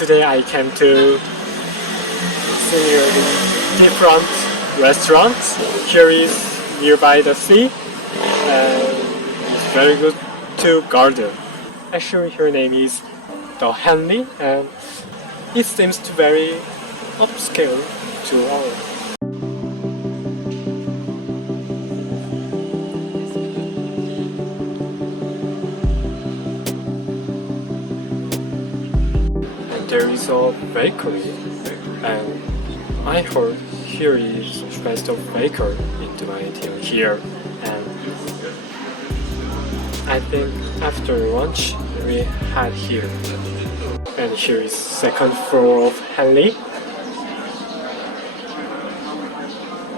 Today I came to see different restaurants. Here is nearby the sea, and it's very good to garden. Actually, her name is the Henley, and it seems to very upscale to all. There is a bakery, and I heard here is best of baker in Dumaguete here, and I think after lunch we had here. And here is second floor of Henley.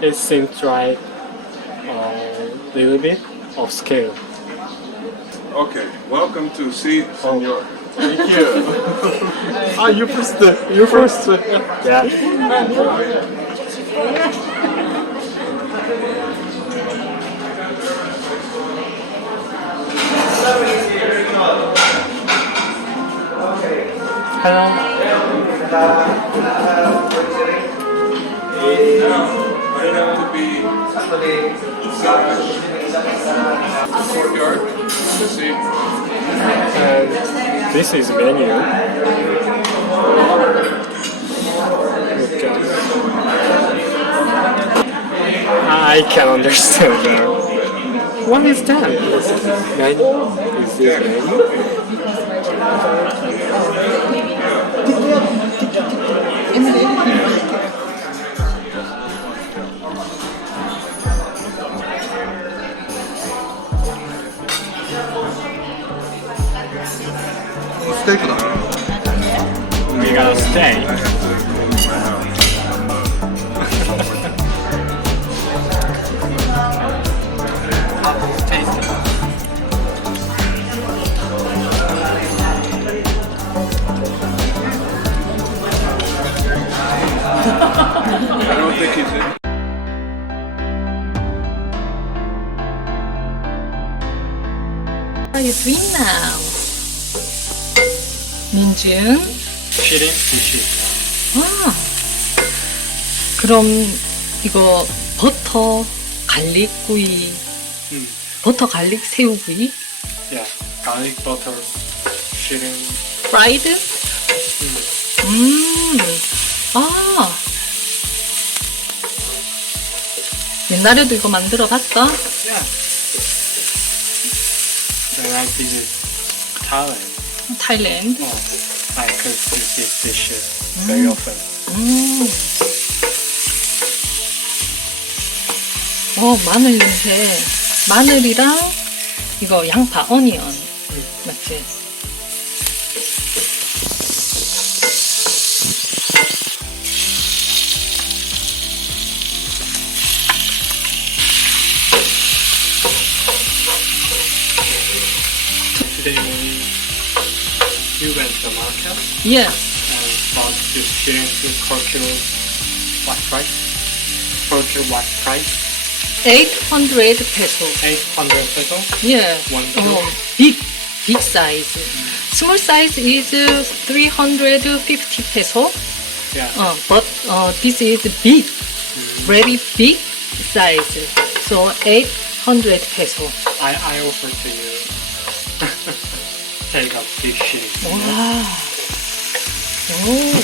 It seems like a little bit of scale. Okay, welcome to See Senor. Thank you. You first. You first. Yeah. Hello. To be courtyard to see. And this is menu. I can understand now. What is that? Menu? Is this menu? We gotta stay. I don't think he's in. What are you doing now? 민준? Shrimp dishes. 아, 그럼 이거 버터 갈릭구이, 버터 갈릭 새우구이, Yeah, garlic butter, shrimp. 프라이드? 아, 옛날에도 이거 만들어 봤어? Yeah. And I visit Thailand. 타일랜드. I cook this dish very often. 마늘 냄새. 마늘이랑 이거 양파, 어니언. 맞지? Today morning, you went to the market Yes. and bought this shrimp per kilo. What price? Per kilo what price? 800 peso. 800 peso. Yeah. 1 kilo. Big size. Small size is 350 peso. Yeah. But this is big, very big size. So 800 peso. I offer to you. Take a big shrimp. 와. 오.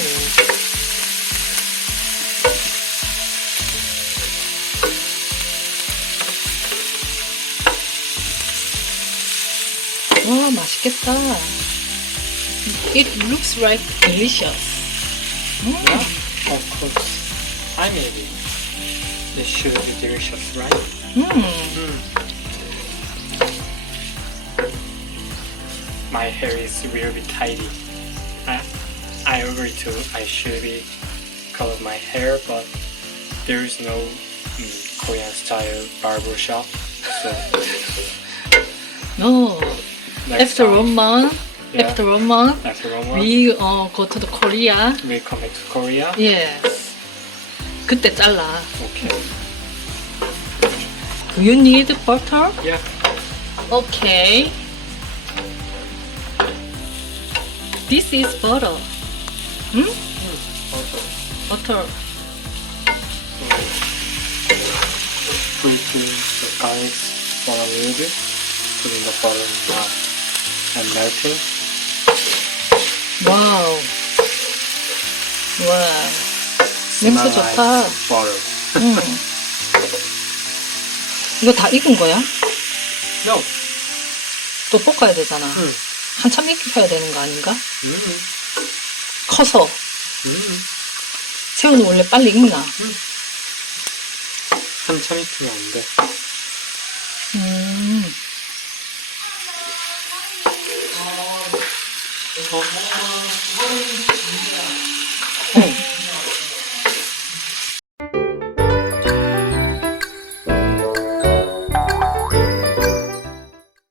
와, 맛있겠다. It looks like delicious. Yeah, of course. I made it. This should be delicious, right? My hair is really tidy. I agree too. I should be color my hair, but there is no Korean style barber shop. So No. next After time, 1 month, Yeah. after 1 month, after 1 month, we go to the Korea. we come back to Korea. Yes. 그때 잘라. Okay. Do you need butter? Yeah. Okay. This is butter. 응? 버터. 버터. Putting the garlics for a little bit, putting the butter now and melting. 와우. 와. Smell 냄새 좋다. like butter. 응. 이거 다 익은 거야? No. 또 볶아야 되잖아. 응. 한참 익혀야 되는 거 아닌가? 음. 커서. 음. 새우는 원래 빨리 익나? 한참 익히면 안 돼. 음. 어?